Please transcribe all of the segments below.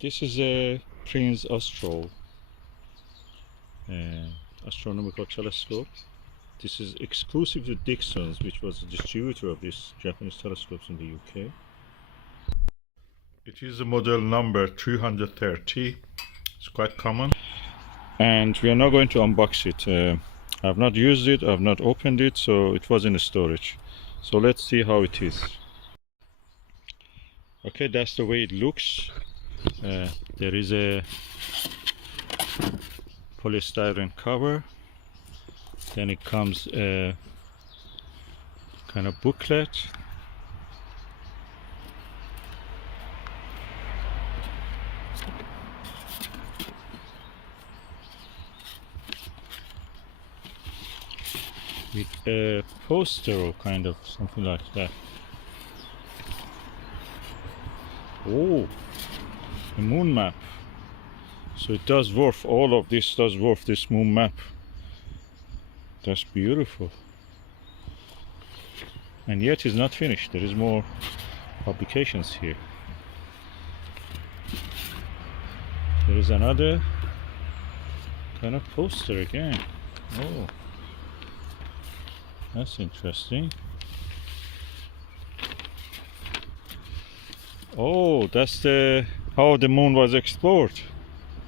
This is a Prinz astronomical telescope. This is exclusive to Dixon's, which was the distributor of these Japanese telescopes in the UK. It is a model number 330. It's quite common. And we are now going to unbox it. I have not used it, I have not opened it, so it was in storage. So let's see how it is. Okay, that's the way it looks. There is a polystyrene cover. Then it comes a kind of booklet. With a poster or kind of something like that. Oh, a moon map. So it does worth, all of this does worth this moon map. That's beautiful. And yet it's not finished. There is more publications here. There is another kind of poster again. Oh, that's interesting. Oh, that's the how the moon was explored.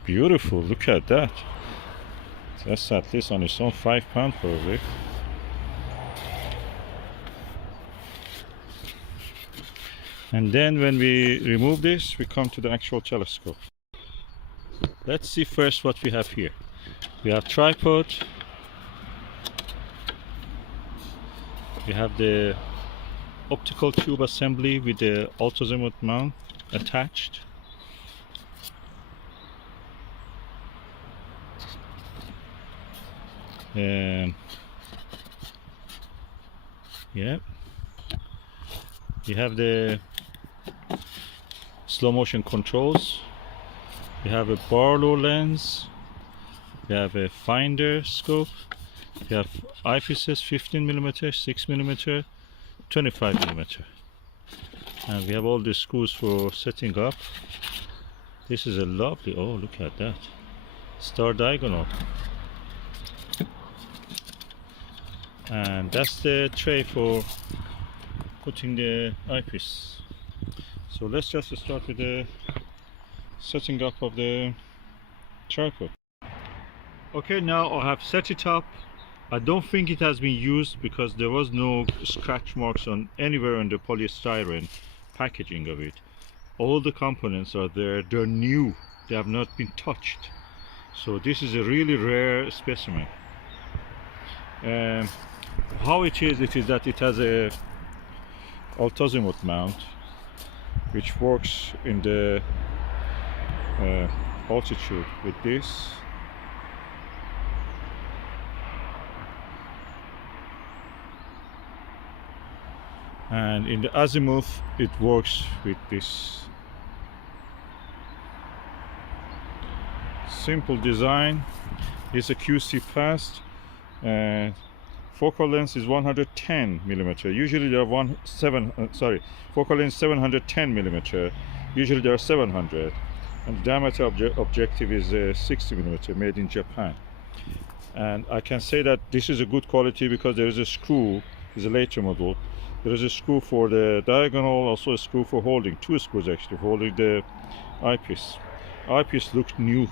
Beautiful, look at that. That's at least on its own £5 probably. And then when we remove this, we come to the actual telescope. Let's see first what we have here. We have tripod. We have the optical tube assembly with the Azimuth mount attached. Yeah, we have the slow motion controls. We have a Barlow lens. We have a finder scope. We have eyepieces 15mm, 6mm, 25mm. And we have all the screws for setting up. This is a lovely, oh look at that, star diagonal. And that's the tray for putting the eyepiece. So let's just start with the setting up of the tripod. Okay, now I have set it up. I don't think it has been used because there was no scratch marks on anywhere on the polystyrene packaging of it. All the components are there, they're new, they have not been touched. So this is a really rare specimen. How it is that it has a Azimuth mount which works in the altitude with this. And in the azimuth it works with this. Simple design. It's a QC passed. Focal length is 110mm. Usually there are focal length 710mm. Usually there are 700. And the diameter objective is 60mm, made in Japan. And I can say that this is a good quality because there is a screw. It's a later model. There is a screw for the diagonal, also a screw for holding, two screws actually, for holding the eyepiece. Eyepiece looks new,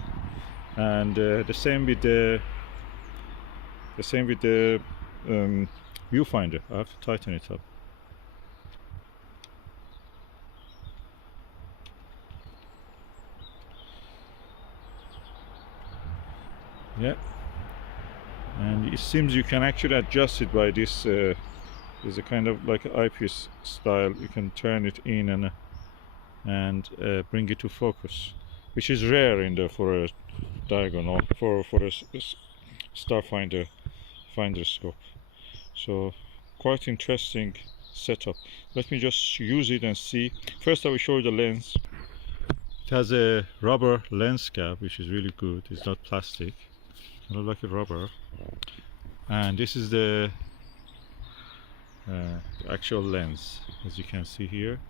and the same with the viewfinder. I have to tighten it up. Yeah, and it seems you can actually adjust it by this. There's a kind of like eyepiece style. You can turn it in and bring it to focus, which is rare in for a diagonal for a star finder scope. So quite interesting setup. Let me just use it and see. First I will show you the lens. It has a rubber lens cap, which is really good. It's not plastic, it looks like a rubber. And this is the actual lens, as you can see here.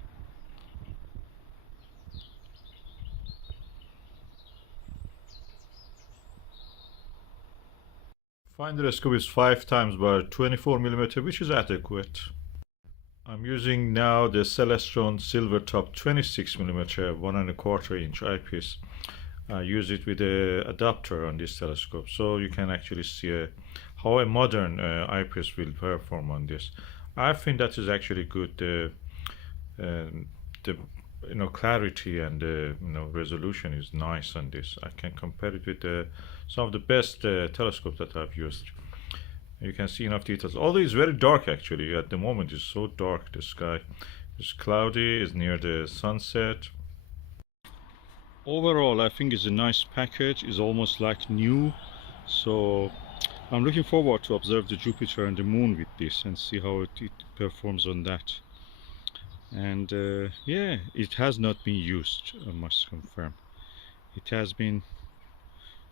Finder scope is 5 times by 24mm, which is adequate. I'm using now the Celestron Silvertop 26mm 1.25 inch eyepiece. I use it with an adapter on this telescope, so you can actually see how a modern eyepiece will perform on this. I think that is actually good. The clarity and resolution is nice on this. I can compare it with some of the best telescopes that I've used. You can see enough details. Although it's very dark actually. At the moment it's so dark. The sky is cloudy, it's near the sunset. Overall, I think it's a nice package. It's almost like new. So I'm looking forward to observe the Jupiter and the Moon with this and see how it performs on that. And yeah, it has not been used, I must confirm. It has been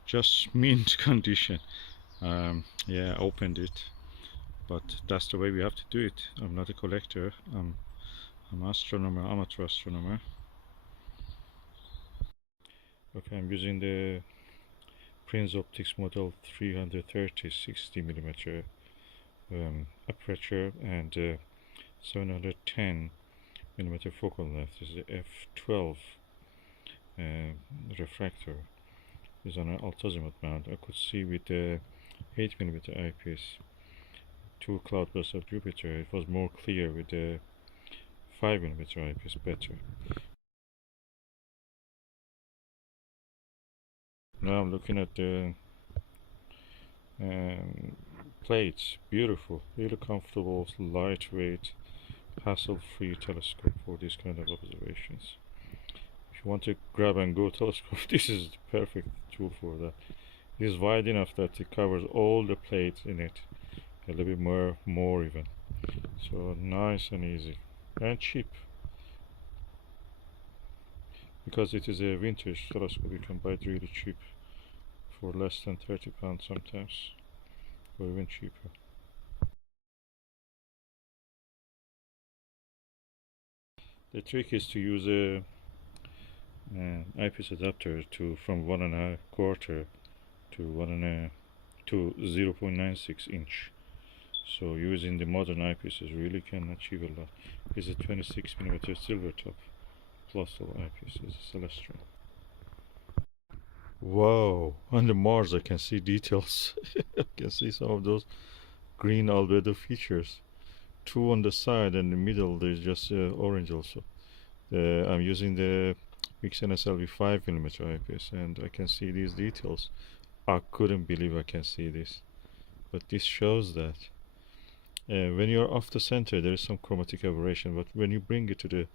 just mint condition. Yeah, I opened it, but that's the way we have to do it. I'm not a collector. I'm an astronomer, amateur astronomer. Okay, I'm using the Prinz optics model 330 60mm aperture and 710mm focal length. This is the F12 refractor. Is on an Azimuth mount. I could see with the 8mm eyepiece 2 cloudbursts of Jupiter. It was more clear with the 5mm eyepiece better. Now I'm looking at the plates. Beautiful, really comfortable, lightweight, hassle-free telescope for these kind of observations. If you want to grab and go telescope, this is the perfect tool for that. It is wide enough that it covers all the plates in it, a little bit more even. So nice and easy and cheap. Because it is a vintage telescope, you can buy it really cheap for less than £30 sometimes, or even cheaper. The trick is to use a eyepiece adapter from 1.25 to 0.96 inch. So using the modern eyepieces really can achieve a lot. It's a 26mm Silvertop Plössl eyepiece. It's a Celestron. Wow! On the Mars I can see details. I can see some of those green albedo features. 2 on the side and the middle there's just orange also. I'm using the Mix NSLV 5mm eyepiece and I can see these details. I couldn't believe I can see this, but this shows that when you're off the center there is some chromatic aberration, but when you bring it to the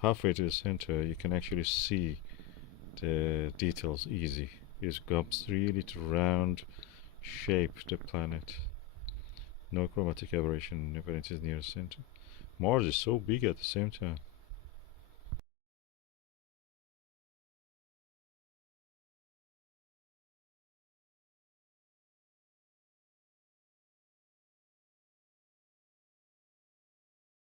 halfway to the center you can actually see the details easy. It comes really to round shape the planet. No chromatic aberration when it is near the center. Mars is so big at the same time.